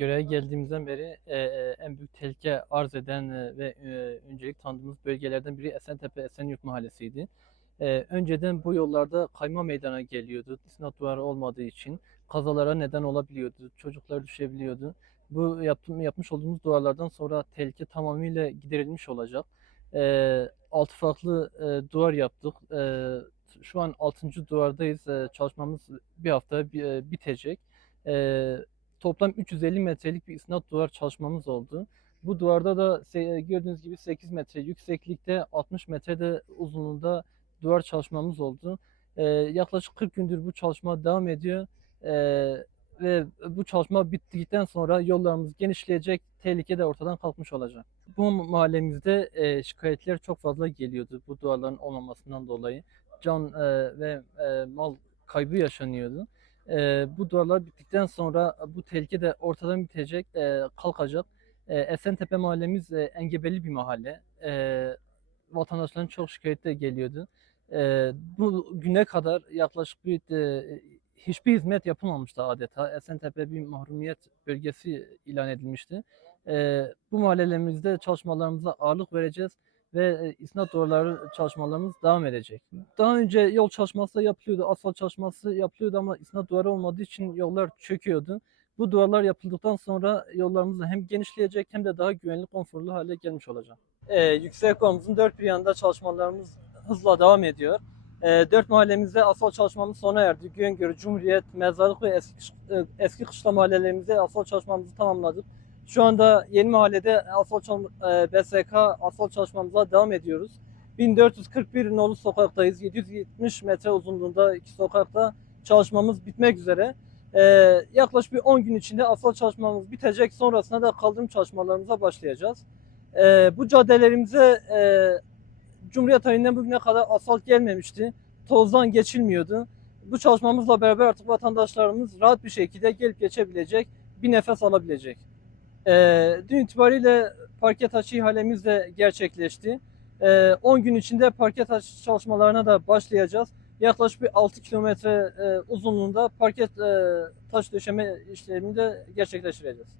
Göreve geldiğimizden beri e, e, en büyük tehlike arz eden e, ve e, öncelik tanıdığımız bölgelerden biri Esentepe Esenyurt Mahallesi'ydi. E, önceden bu yollarda kayma meydana geliyordu. İsnat duvarı olmadığı için kazalara neden olabiliyordu. Çocuklar düşebiliyordu. Bu yaptım, yapmış olduğumuz duvarlardan sonra tehlike tamamıyla giderilmiş olacak. E, altı farklı e, duvar yaptık. E, şu an altıncı duvardayız. E, çalışmamız bir hafta e, bitecek. E, toplam 350 metrelik bir isnat duvar çalışmamız oldu. Bu duvarda da se- gördüğünüz gibi 8 metre yükseklikte 60 metre de uzunluğunda duvar çalışmamız oldu. Ee, yaklaşık 40 gündür bu çalışma devam ediyor. Ee, ve bu çalışma bittikten sonra yollarımız genişleyecek, tehlike de ortadan kalkmış olacak. Bu mahallemizde e, şikayetler çok fazla geliyordu bu duvarların olmamasından dolayı. Can e, ve e, mal kaybı yaşanıyordu. E, bu duvarlar bittikten sonra bu tehlike de ortadan bitecek, e, kalkacak. E, Esentepe mahallemiz e, engebeli bir mahalle. E, vatandaşların çok şikayeti de geliyordu. E, bu güne kadar yaklaşık bir e, hiçbir hizmet yapılmamıştı adeta. Esentepe bir mahrumiyet bölgesi ilan edilmişti. E, bu mahallelerimizde çalışmalarımıza ağırlık vereceğiz ve e, isnat duvarları çalışmalarımız devam edecek. Daha önce yol çalışması da yapılıyordu, asfalt çalışması yapılıyordu ama isnat duvarı olmadığı için yollar çöküyordu. Bu duvarlar yapıldıktan sonra yollarımız da hem genişleyecek hem de daha güvenli, konforlu hale gelmiş olacak. Ee, yüksek konumuzun dört bir yanında çalışmalarımız hızla devam ediyor. Ee, dört mahallemizde asfalt çalışmamız sona erdi. Güngör, Cumhuriyet, Mezarlık ve eski, e, eski kışla mahallelerimizde asfalt çalışmamızı tamamladık. Şu anda yeni mahallede asfalt e, BSK asfalt çalışmamıza devam ediyoruz. 1441 nolu sokaktayız. 770 metre uzunluğunda iki sokakta çalışmamız bitmek üzere. Ee, yaklaşık bir 10 gün içinde asfalt çalışmamız bitecek. Sonrasında da kaldırım çalışmalarımıza başlayacağız. Ee, bu caddelerimize e, Cumhuriyet tarihinden bugüne kadar asfalt gelmemişti. Tozdan geçilmiyordu. Bu çalışmamızla beraber artık vatandaşlarımız rahat bir şekilde gelip geçebilecek, bir nefes alabilecek. Ee, dün itibariyle parke taşı ihalemiz de gerçekleşti. Ee, 10 gün içinde parke taşı çalışmalarına da başlayacağız yaklaşık bir 6 kilometre e, uzunluğunda parket e, taş döşeme işlemini de gerçekleştireceğiz.